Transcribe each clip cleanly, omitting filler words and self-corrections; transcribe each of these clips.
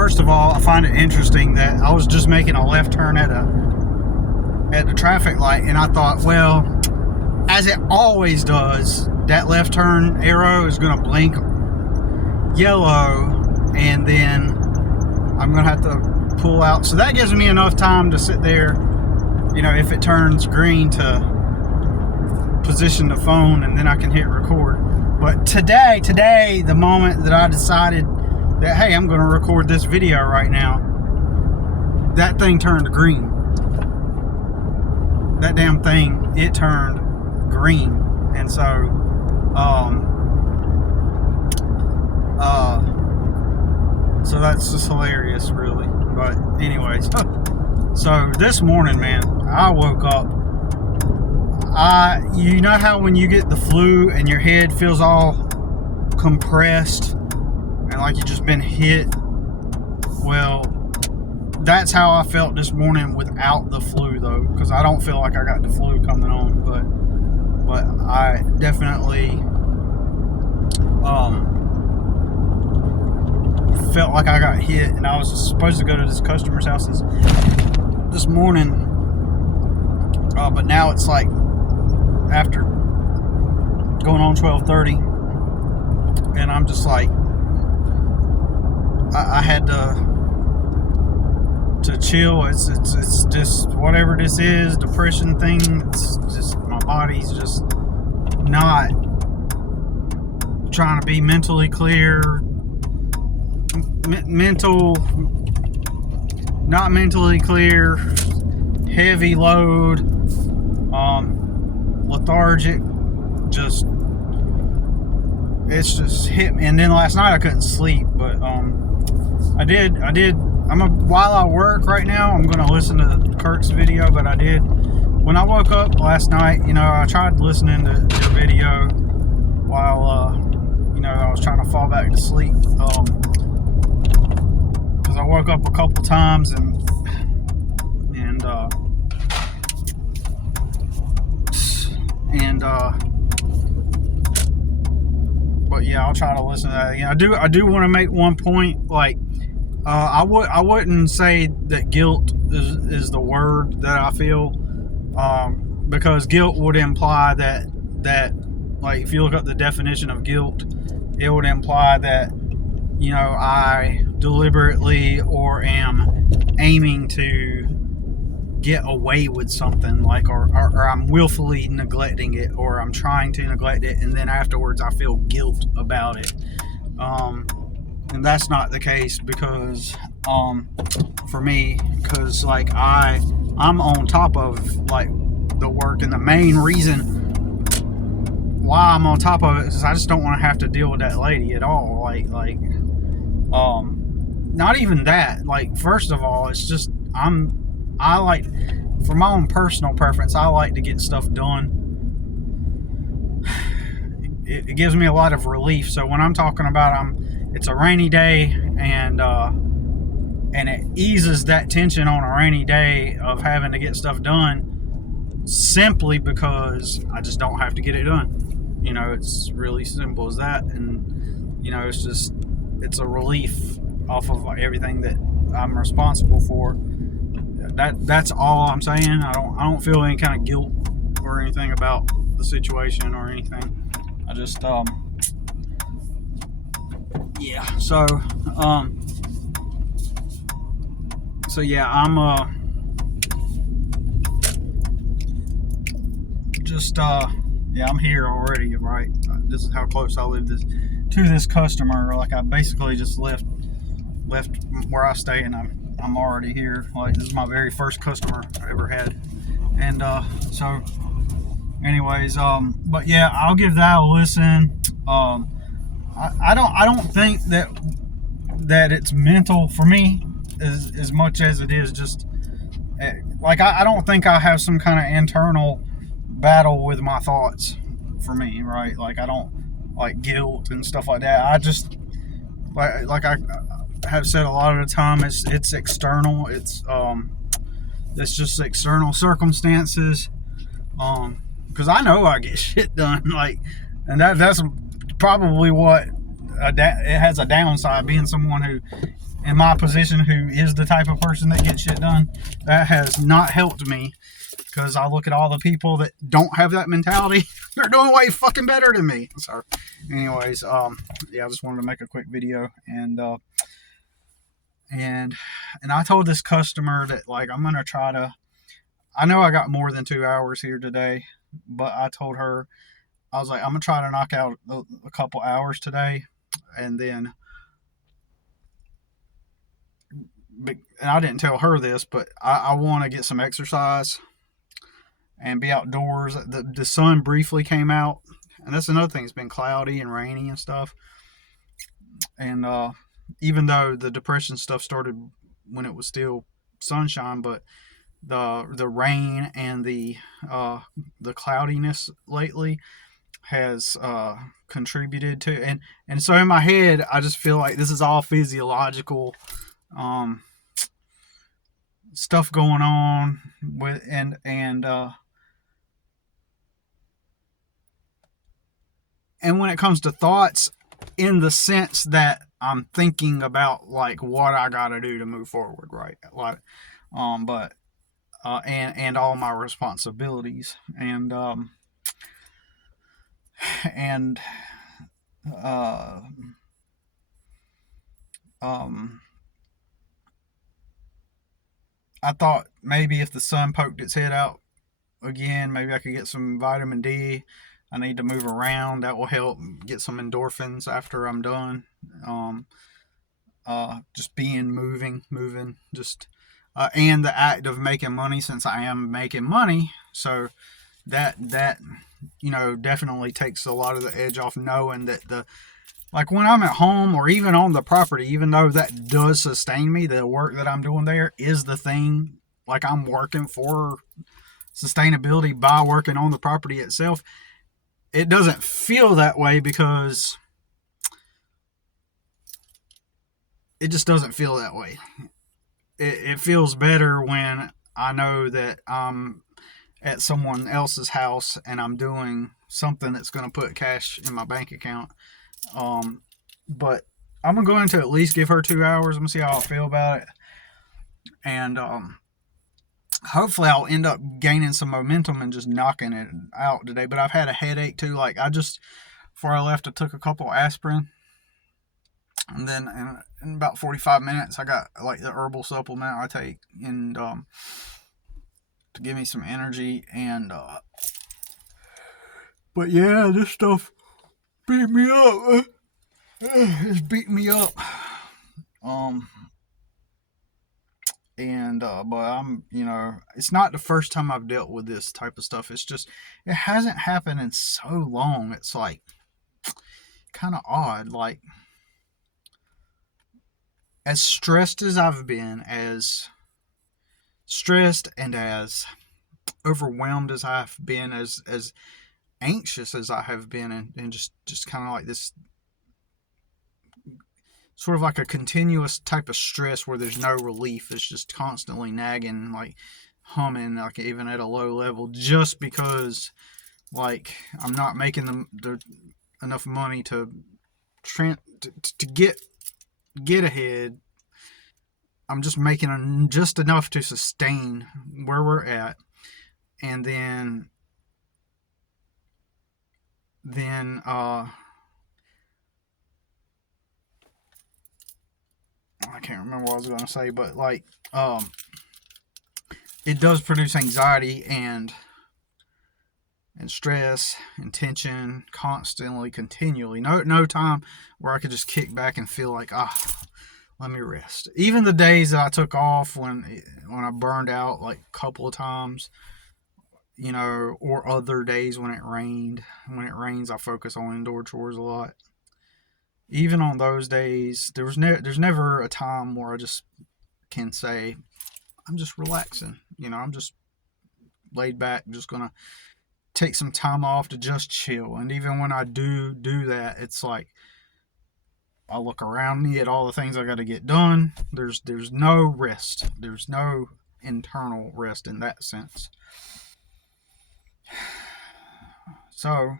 first of all, I find it interesting that I was just making a left turn at the traffic light, and I thought, well, as it always does, that left turn arrow is going to blink yellow, and then I'm going to have to pull out. So that gives me enough time to sit there, you know, if it turns green, to position the phone, and then I can hit record. But today, the moment that I decided that, hey, I'm going to record this video right now, that thing turned green. That damn thing, it turned green. And so, so that's just hilarious, really. But anyways, so this morning, man, I woke up. You know how when you get the flu and your head feels all compressed and like you just been hit? Well, that's how I felt this morning without the flu, though, because I don't feel like I got the flu coming on, but I definitely felt like I got hit. And I was supposed to go to this customer's house this morning, but now it's like after going on 12:30, and I'm just like, I had to chill. It's just whatever this is, depression thing. It's just my body's just not trying to be mentally clear. Not mentally clear, heavy load, lethargic, it's just hit me. And then last night I couldn't sleep, but while I work right now, I'm gonna listen to Kirk's video, but when I woke up last night, you know, I tried listening to your video while you know, I was trying to fall back to sleep, because I woke up a couple times and but yeah, I'll try to listen to that again. I do want to make one point, like, I wouldn't say that guilt is the word that I feel, because guilt would imply that like, if you look up the definition of guilt, it would imply that, you know, I deliberately or am aiming to get away with something, like, or I'm willfully neglecting it, or I'm trying to neglect it, and then afterwards I feel guilt about it. And that's not the case, because for me, because like I'm on top of like the work, and the main reason why I'm on top of it is I just don't want to have to deal with that lady at all. Like not even that. Like, first of all, it's just I like, for my own personal preference, I like to get stuff done. It gives me a lot of relief. So when I'm talking about it's a rainy day, and it eases that tension on a rainy day of having to get stuff done, simply because I just don't have to get it done. You know, it's really simple as that. And, you know, it's a relief off of everything that I'm responsible for. That's all I'm saying. I don't feel any kind of guilt or anything about the situation or anything. I just yeah. So yeah, I'm yeah, I'm here already, right? This is how close I live to this customer. Like, I basically just left where I stay, and I'm already here. Like, this is my very first customer I ever had. And so anyways, but yeah, I'll give that a listen. I don't think that it's mental for me as much as it is just like, I don't think I have some kind of internal battle with my thoughts, for me, right? Like, I don't like guilt and stuff like that. I just like I have said a lot of the time, it's external. It's just external circumstances. Because I know I get shit done, like, and that's probably what it has a downside, being someone who in my position, who is the type of person that gets shit done, that has not helped me, because I look at all the people that don't have that mentality. They're doing way fucking better than me. So, anyways, yeah, I just wanted to make a quick video, and I told this customer that, like, I'm gonna try to. I know I got more than 2 hours here today, but I told her, I was like, I'm gonna try to knock out a couple hours today, and then, and I didn't tell her this, but I want to get some exercise and be outdoors. The sun briefly came out, and that's another thing. It's been cloudy and rainy and stuff. And even though the depression stuff started when it was still sunshine, but the rain and the cloudiness lately has contributed to, and so in my head I just feel like this is all physiological um, stuff going on with, and when it comes to thoughts, in the sense that I'm thinking about like what I gotta do to move forward, right? Like, but and all my responsibilities, and uh, um, I thought maybe if the sun poked its head out again, maybe I could get some vitamin D. I need to move around. That will help get some endorphins after I'm done. Um, just being moving, just and the act of making money, since I am making money. So that definitely takes a lot of the edge off, knowing that the like when I'm at home or even on the property, even though that does sustain me, the work that I'm doing there is the thing. Like, I'm working for sustainability by working on the property itself. It doesn't feel that way because it just doesn't feel that way. It feels better when I know that I'm at someone else's house and I'm doing something that's going to put cash in my bank account. But I'm going to at least give her 2 hours. I'm going to see how I feel about it. And hopefully I'll end up gaining some momentum and just knocking it out today. But I've had a headache too. Like, before I left, I took a couple aspirin. And then in about 45 minutes, I got like the herbal supplement I take, and to give me some energy. And but yeah, this stuff beat me up. It's beating me up. Um, and but it's not the first time I've dealt with this type of stuff. It's just, it hasn't happened in so long. It's like kind of odd. Like, as stressed as I've been, as stressed and as overwhelmed as I've been, as anxious as I have been, and just kind of like this sort of like a continuous type of stress where there's no relief. It's just constantly nagging, like humming, like even at a low level, just because like I'm not making the enough money to get ahead. I'm just making just enough to sustain where we're at, and then I can't remember what I was going to say, but like it does produce anxiety and stress and tension constantly, continually. No time where I could just kick back and feel like, let me rest. Even the days that I took off when I burned out like a couple of times, or other days when it rained. When it rains, I focus on indoor chores a lot. Even on those days, there's never a time where I just can say I'm just relaxing. I'm just laid back, just gonna take some time off to just chill. And even when I do that, it's like I look around me at all the things I got to get done. There's no rest. There's no internal rest in that sense. So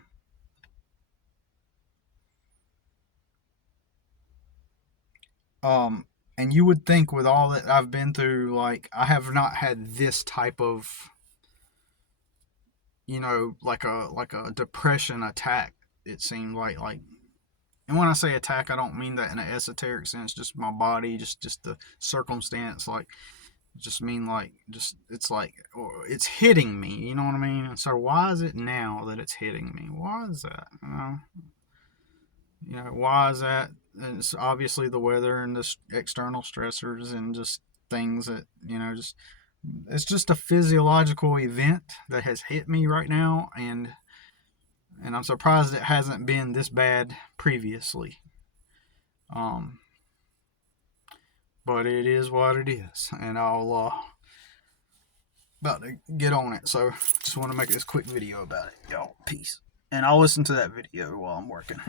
And you would think with all that I've been through, like, I have not had this type of, like a depression attack. It seemed like, and when I say attack, I don't mean that in an esoteric sense. Just my body, just the circumstance, like, just mean like, just it's like, it's hitting me. You know what I mean? And so why is it now that it's hitting me? Why is that? Why is that? And it's obviously the weather and the external stressors and just things that just it's just a physiological event that has hit me right now, and I'm surprised it hasn't been this bad previously. Um, but it is what it is, and I'll about to get on it. So just want to make this quick video about it, y'all. Peace, and I'll listen to that video while I'm working.